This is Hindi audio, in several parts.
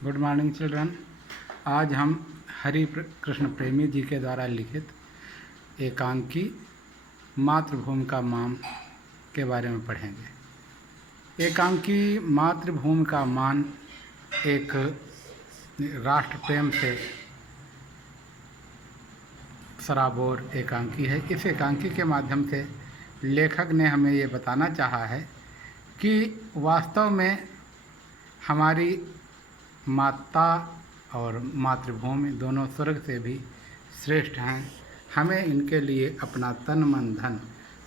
Good morning children. आज हम हरि कृष्ण प्रेमी जी के द्वारा लिखित एकांकी मातृभूमि का मान के बारे में पढ़ेंगे। एकांकी मातृभूमि का मान एक राष्ट्र प्रेम से सराबोर एकांकी है। इस एकांकी के माध्यम से लेखक ने हमें ये बताना चाहा है कि वास्तव में हमारी माता और मातृभूमि दोनों स्वर्ग से भी श्रेष्ठ हैं। हमें इनके लिए अपना तन मन धन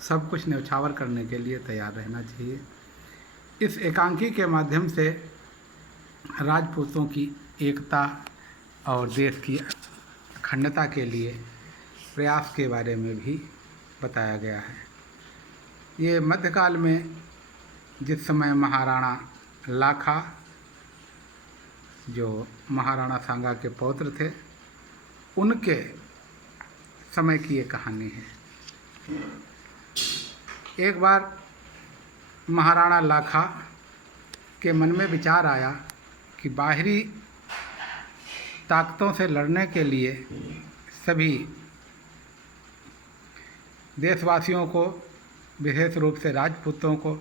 सब कुछ न्यौछावर करने के लिए तैयार रहना चाहिए। इस एकांकी के माध्यम से राजपूतों की एकता और देश की अखंडता के लिए प्रयास के बारे में भी बताया गया है। ये मध्यकाल में जिस समय महाराणा लाखा, जो महाराणा सांगा के पौत्र थे, उनके समय की ये कहानी है। एक बार महाराणा लाखा के मन में विचार आया कि बाहरी ताकतों से लड़ने के लिए सभी देशवासियों को, विशेष रूप से राजपूतों को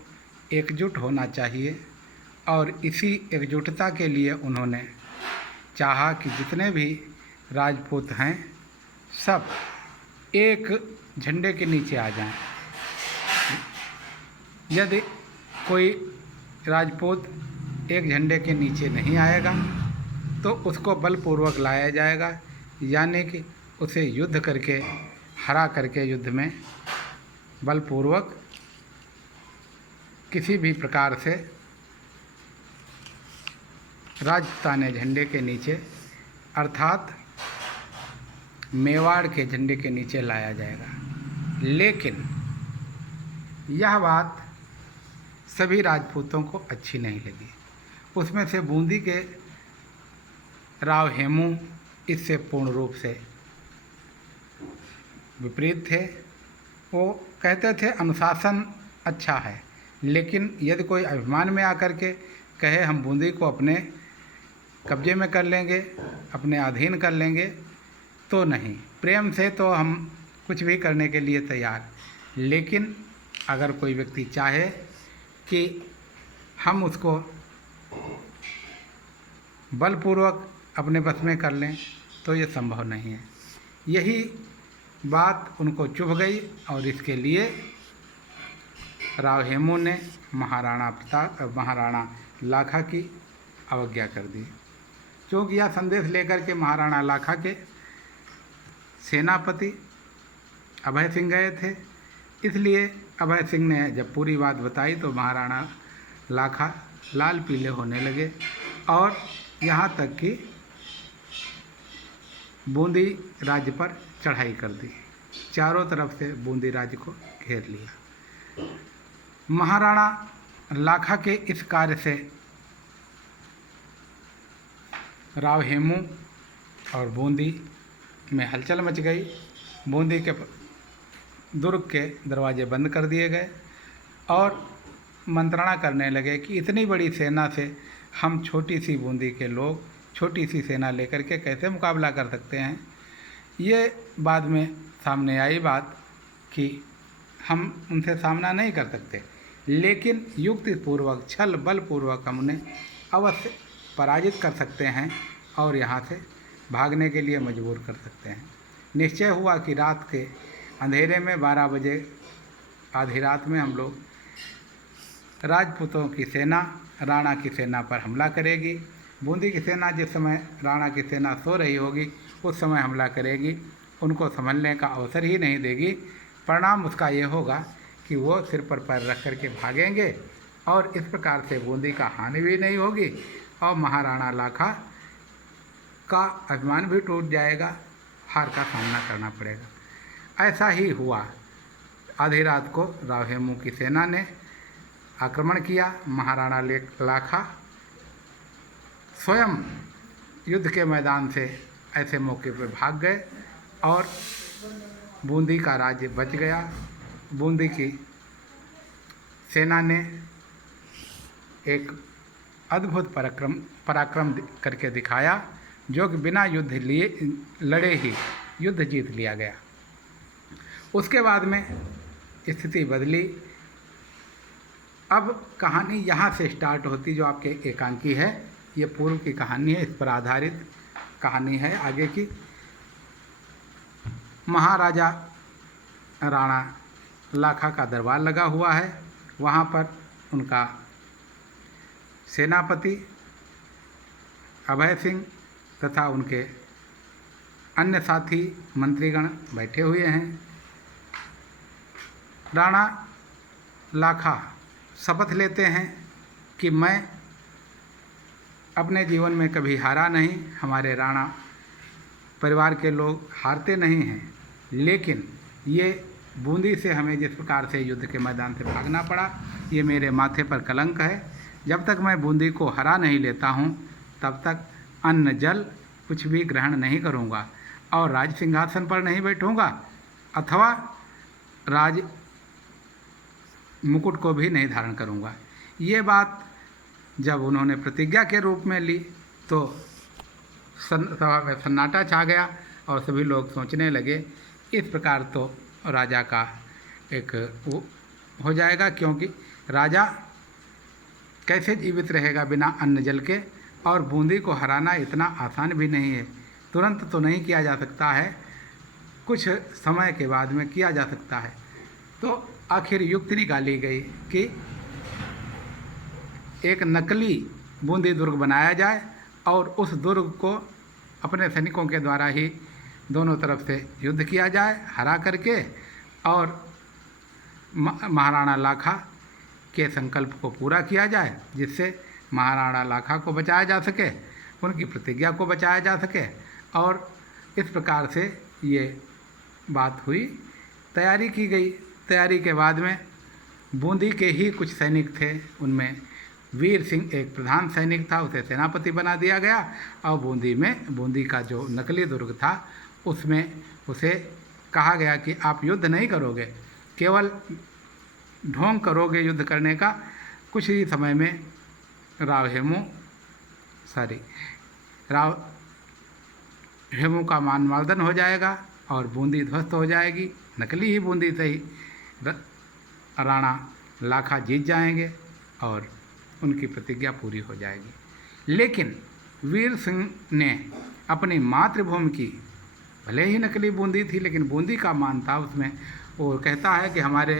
एकजुट होना चाहिए। और इसी एकजुटता के लिए उन्होंने चाहा कि जितने भी राजपूत हैं सब एक झंडे के नीचे आ जाएं। यदि कोई राजपूत एक झंडे के नीचे नहीं आएगा तो उसको बलपूर्वक लाया जाएगा, यानी कि उसे युद्ध करके हरा करके युद्ध में बलपूर्वक किसी भी प्रकार से राजपूताने झंडे के नीचे अर्थात मेवाड़ के झंडे के नीचे लाया जाएगा। लेकिन यह बात सभी राजपूतों को अच्छी नहीं लगी। उसमें से बूंदी के राव हेमू इससे पूर्ण रूप से विपरीत थे। वो कहते थे अनुशासन अच्छा है, लेकिन यदि कोई अभिमान में आकर के कहे हम बूंदी को अपने कब्जे में कर लेंगे, अपने अधीन कर लेंगे, तो नहीं। प्रेम से तो हम कुछ भी करने के लिए तैयार, लेकिन अगर कोई व्यक्ति चाहे कि हम उसको बलपूर्वक अपने बस में कर लें तो ये संभव नहीं है। यही बात उनको चुभ गई और इसके लिए राव हेमू ने महाराणा लाखा की अवज्ञा कर दी। क्योंकि यह संदेश लेकर के महाराणा लाखा के सेनापति अभय सिंह गए थे, इसलिए अभय सिंह ने जब पूरी बात बताई तो महाराणा लाखा लाल पीले होने लगे और यहाँ तक कि बूंदी राज्य पर चढ़ाई कर दी। चारों तरफ से बूंदी राज्य को घेर लिया। महाराणा लाखा के इस कार्य से राव हेमू और बूंदी में हलचल मच गई। बूंदी के दुर्ग के दरवाजे बंद कर दिए गए और मंत्रणा करने लगे कि इतनी बड़ी सेना से हम छोटी सी बूंदी के लोग छोटी सी सेना लेकर के कैसे मुकाबला कर सकते हैं। ये बाद में सामने आई बात कि हम उनसे सामना नहीं कर सकते, लेकिन युक्तिपूर्वक छल बलपूर्वक हम उन्हें अवश्य पराजित कर सकते हैं और यहाँ से भागने के लिए मजबूर कर सकते हैं। निश्चय हुआ कि रात के अंधेरे में 12 बजे आधी रात में हम लोग राजपूतों की सेना राणा की सेना पर हमला करेगी। बूंदी की सेना जिस समय राणा की सेना सो रही होगी उस समय हमला करेगी, उनको संभलने का अवसर ही नहीं देगी। परिणाम उसका ये होगा कि वो सिर पर पैर रख करके भागेंगे और इस प्रकार से बूंदी का हानि भी नहीं होगी और महाराणा लाखा का अभिमान भी टूट जाएगा, हार का सामना करना पड़ेगा। ऐसा ही हुआ। आधी रात को राव हेमू की सेना ने आक्रमण किया। महाराणा लाखा स्वयं युद्ध के मैदान से ऐसे मौके पर भाग गए और बूंदी का राज्य बच गया। बूंदी की सेना ने एक अद्भुत पराक्रम करके दिखाया, जो कि बिना युद्ध लिए लड़े ही युद्ध जीत लिया गया। उसके बाद में स्थिति बदली। अब कहानी यहाँ से स्टार्ट होती, जो आपके एकांकी है, ये पूर्व की कहानी है, इस पर आधारित कहानी है आगे की। महाराजा राणा लाखा का दरबार लगा हुआ है। वहाँ पर उनका सेनापति अभय सिंह तथा उनके अन्य साथी मंत्रीगण बैठे हुए हैं। राणा लाखा शपथ लेते हैं कि मैं अपने जीवन में कभी हारा नहीं, हमारे राणा परिवार के लोग हारते नहीं हैं, लेकिन ये बूंदी से हमें जिस प्रकार से युद्ध के मैदान से भागना पड़ा, ये मेरे माथे पर कलंक है। जब तक मैं बूंदी को हरा नहीं लेता हूँ, तब तक अन्न जल कुछ भी ग्रहण नहीं करूँगा और राज सिंहासन पर नहीं बैठूँगा अथवा राज मुकुट को भी नहीं धारण करूँगा। ये बात जब उन्होंने प्रतिज्ञा के रूप में ली तो सभा में सन्नाटा छा गया और सभी लोग सोचने लगे, इस प्रकार तो राजा का एक वो हो जाएगा, क्योंकि राजा कैसे जीवित रहेगा बिना अन्न जल के, और बूंदी को हराना इतना आसान भी नहीं है, तुरंत तो नहीं किया जा सकता है, कुछ समय के बाद में किया जा सकता है। तो आखिर युक्ति निकाली गई कि एक नकली बूंदी दुर्ग बनाया जाए और उस दुर्ग को अपने सैनिकों के द्वारा ही दोनों तरफ से युद्ध किया जाए हरा करके, और महाराणा लाखा के संकल्प को पूरा किया जाए, जिससे महाराणा लाखा को बचाया जा सके, उनकी प्रतिज्ञा को बचाया जा सके। और इस प्रकार से ये बात हुई, तैयारी की गई। तैयारी के बाद में बूंदी के ही कुछ सैनिक थे, उनमें वीर सिंह एक प्रधान सैनिक था, उसे सेनापति बना दिया गया, और बूंदी का जो नकली दुर्ग था उसमें उसे कहा गया कि आप युद्ध नहीं करोगे, केवल ढोंग करोगे युद्ध करने का। कुछ ही समय में राव हेमू का मानमर्दन हो जाएगा और बूंदी ध्वस्त हो जाएगी। नकली ही बूंदी से ही राणा लाखा जीत जाएंगे और उनकी प्रतिज्ञा पूरी हो जाएगी। लेकिन वीर सिंह ने अपनी मातृभूमि की, भले ही नकली बूंदी थी लेकिन बूंदी का मान था उसमें, वो कहता है कि हमारे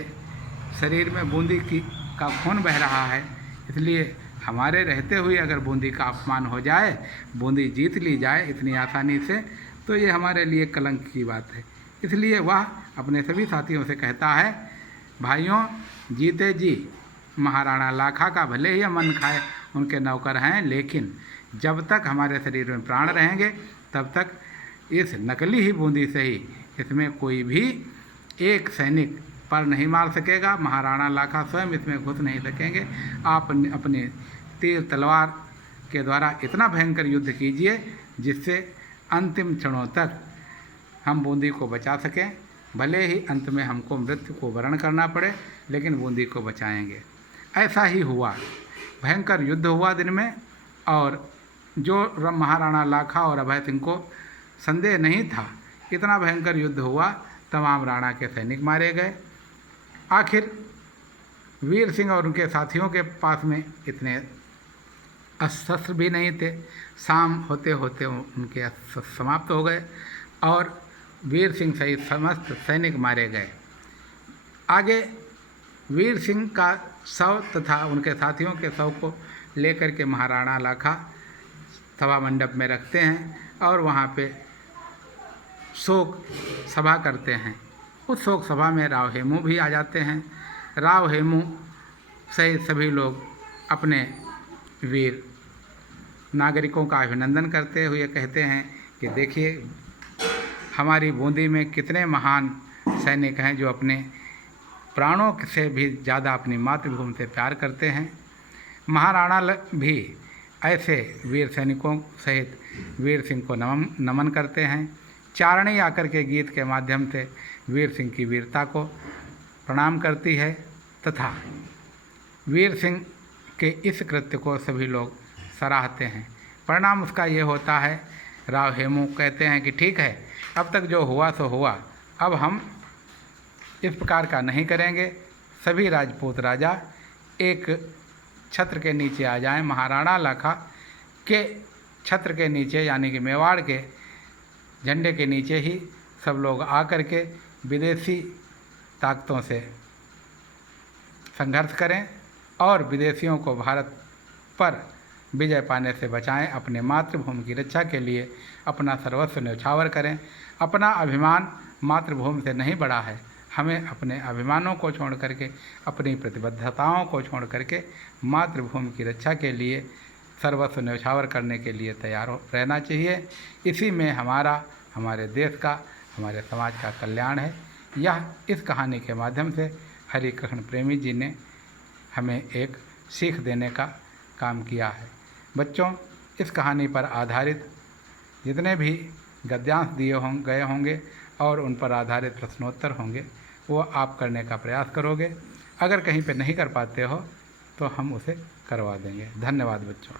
शरीर में बूंदी का खून बह रहा है, इसलिए हमारे रहते हुए अगर बूंदी का अपमान हो जाए, बूंदी जीत ली जाए इतनी आसानी से, तो ये हमारे लिए कलंक की बात है। इसलिए वह अपने सभी साथियों से कहता है, भाइयों जीते जी महाराणा लाखा का भले ही मन खाए, उनके नौकर हैं, लेकिन जब तक हमारे शरीर में प्राण रहेंगे तब तक इस नकली ही बूंदी से ही इसमें कोई भी एक सैनिक पर नहीं मार सकेगा, महाराणा लाखा स्वयं इसमें घुस नहीं सकेंगे। आप अपने तीर तलवार के द्वारा इतना भयंकर युद्ध कीजिए जिससे अंतिम क्षणों तक हम बूंदी को बचा सकें, भले ही अंत में हमको मृत्यु को वरण करना पड़े, लेकिन बूंदी को बचाएंगे। ऐसा ही हुआ, भयंकर युद्ध हुआ दिन में, और जो महाराणा लाखा और अभय सिंह को संदेह नहीं था, इतना भयंकर युद्ध हुआ, तमाम राणा के सैनिक मारे गए। आखिर वीर सिंह और उनके साथियों के पास में इतने शस्त्र भी नहीं थे, शाम होते होते उनके अस्त्र समाप्त हो गए और वीर सिंह सहित समस्त सैनिक मारे गए। आगे वीर सिंह का शव तथा उनके साथियों के शव को लेकर के महाराणा लाखा सभा मंडप में रखते हैं और वहाँ पे शोक सभा करते हैं। उस शोक सभा में राव हेमू भी आ जाते हैं। राव हेमू सहित सभी लोग अपने वीर नागरिकों का अभिनंदन करते हुए कहते हैं कि देखिए हमारी बूंदी में कितने महान सैनिक हैं जो अपने प्राणों से भी ज़्यादा अपनी मातृभूमि से प्यार करते हैं। महाराणा भी ऐसे वीर सैनिकों सहित वीर सिंह को नमन करते हैं। चारणी आकर के गीत के माध्यम से वीर सिंह की वीरता को प्रणाम करती है तथा वीर सिंह के इस कृत्य को सभी लोग सराहते हैं। परिणाम उसका ये होता है, राव हेमू कहते हैं कि ठीक है, अब तक जो हुआ सो हुआ, अब हम इस प्रकार का नहीं करेंगे। सभी राजपूत राजा एक छत्र के नीचे आ जाएं, महाराणा लखा के छत्र के नीचे, यानी कि मेवाड़ के झंडे के नीचे ही सब लोग आकर के विदेशी ताकतों से संघर्ष करें और विदेशियों को भारत पर विजय पाने से बचाएं। अपने मातृभूमि की रक्षा के लिए अपना सर्वस्व न्यौछावर करें। अपना अभिमान मातृभूमि से नहीं बढ़ा है। हमें अपने अभिमानों को छोड़ करके, अपनी प्रतिबद्धताओं को छोड़ करके मातृभूमि की रक्षा के लिए सर्वस्व न्यौछावर करने के लिए तैयार रहना चाहिए। इसी में हमारा, हमारे देश का, हमारे समाज का कल्याण है। यह इस कहानी के माध्यम से हरि कृष्ण प्रेमी जी ने हमें एक सीख देने का काम किया है। बच्चों, इस कहानी पर आधारित जितने भी गद्यांश दिए गए होंगे और उन पर आधारित प्रश्नोत्तर होंगे, वो आप करने का प्रयास करोगे। अगर कहीं पे नहीं कर पाते हो तो हम उसे करवा देंगे। धन्यवाद बच्चों।